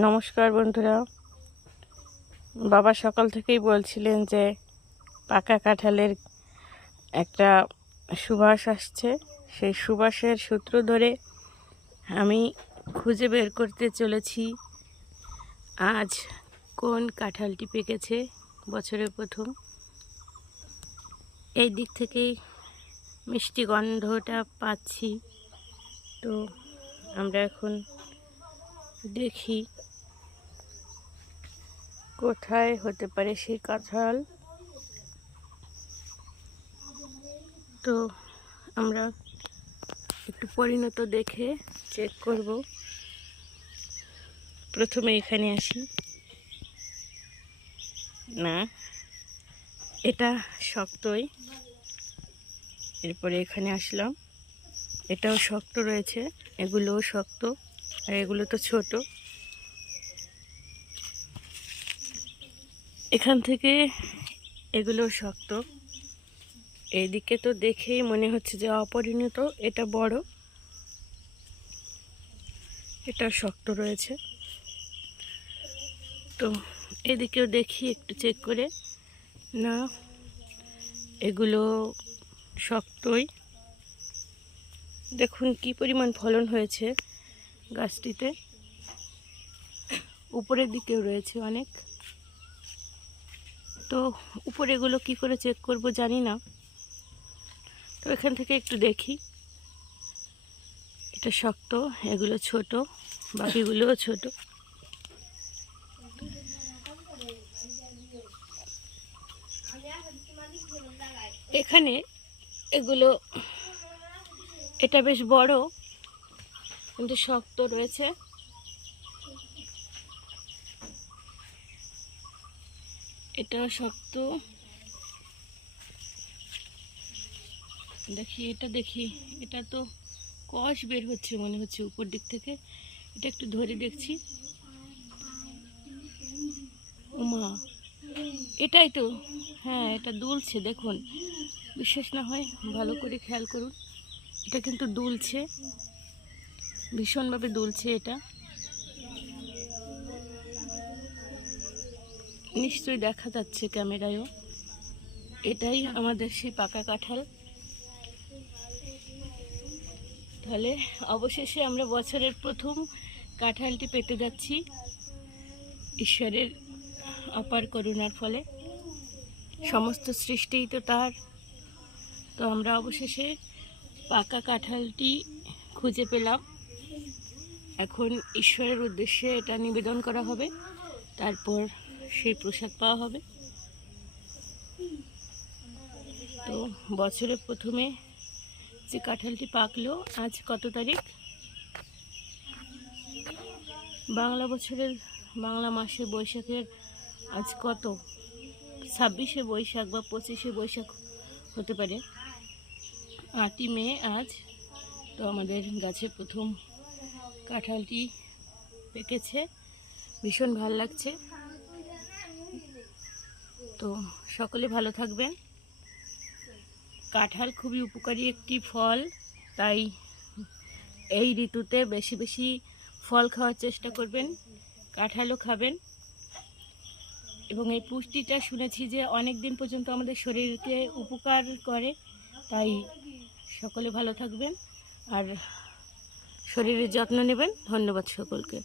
নমস্কার বন্ধুরা। বাবা সকাল থেকেই বলছিলেন যে পাকা কাঁঠালের একটা সুবাস আসছে। সেই সুবাসের সূত্র ধরে আমি খুঁজে বের করতে চলেছি আজ কোন কাঁঠালটি পেকেছে বছরের প্রথম। এই দিক থেকেই মিষ্টি গন্ধটা পাচ্ছি। তো আমরা এখন দেখি কোথায় হতে পারে সেই কাঁঠাল। তো আমরা একটু পরিণত দেখে চেক করব। প্রথমে এখানে আসি, না এটা শক্তই। এরপরে এখানে আসলাম, এটাও শক্ত রয়েছে, এগুলোও শক্ত, আর এগুলো তো ছোট। এখান থেকে এগুলো শক্ত। এইদিকে তো দেখেই মনে হচ্ছে যে অপরিণত, এটা বড়, এটা শক্ত রয়েছে। তো এদিকেও দেখি একটু চেক করে, না এগুলো শক্তই। দেখুন কি পরিমাণ ফলন হয়েছে গাছটিতে। উপরের দিকেও রয়েছে অনেক। তো উপরে এগুলো কি করে চেক করব জানি না। তো এখান থেকে একটু দেখি, এটা শক্ত, এগুলো ছোট, বাকিগুলোও ছোট। এখানে এগুলো, এটা বেশ বড় কিন্তু শক্ত রয়েছে। এটাও শক্ত। দেখি এটা, দেখি এটা তো কষ বের হচ্ছে মনে হচ্ছে উপর দিক থেকে। এটা একটু ধরে দেখছি। ওমা, এটাই তো, হ্যাঁ এটা দুলছে। দেখুন, বিশ্বাস না হয় ভালো করে খেয়াল করুন, এটা কিন্তু দুলছে, ভীষণভাবে দুলছে। এটা নিশ্চয়ই দেখা যাচ্ছে ক্যামেরায়ও। এটাই আমাদের সেই পাকা কাঁঠাল। তাহলে অবশেষে আমরা বছরের প্রথম কাঁঠালটি পেতে যাচ্ছি ঈশ্বরের অপার করুণার ফলে। সমস্ত সৃষ্টিই তো তার। তো আমরা অবশেষে পাকা কাঁঠালটি খুঁজে পেলাম। এখন ঈশ্বরের উদ্দেশ্যে এটা নিবেদন করা হবে, তারপর সেই প্রসাদ পাওয়া হবে। তো বছরের প্রথমে যে কাঁঠালটি পাকলো, আজ কত তারিখ? বাংলা বছরের, বাংলা মাসে বৈশাখের আজ কত? 26শে বৈশাখ বা 25শে বৈশাখ হতে পারে। 8ই মে আজ। তো আমাদের গাছে প্রথম কাঁঠালটি পেকেছে, ভীষণ ভালো লাগছে। তো সকলে ভালো থাকবেন। কাঁঠাল খুবই উপকারী একটি ফল, তাই এই ঋতুতে বেশি বেশি ফল খাওয়ার চেষ্টা করবেন, কাঁঠালও খাবেন। এবং এই পুষ্টিটা শুনেছি যে অনেক দিন পর্যন্ত আমাদের শরীরকে উপকার করে। তাই সকলে ভালো থাকবেন আর শরীরের যত্ন নেবেন। ধন্যবাদ সকলকে।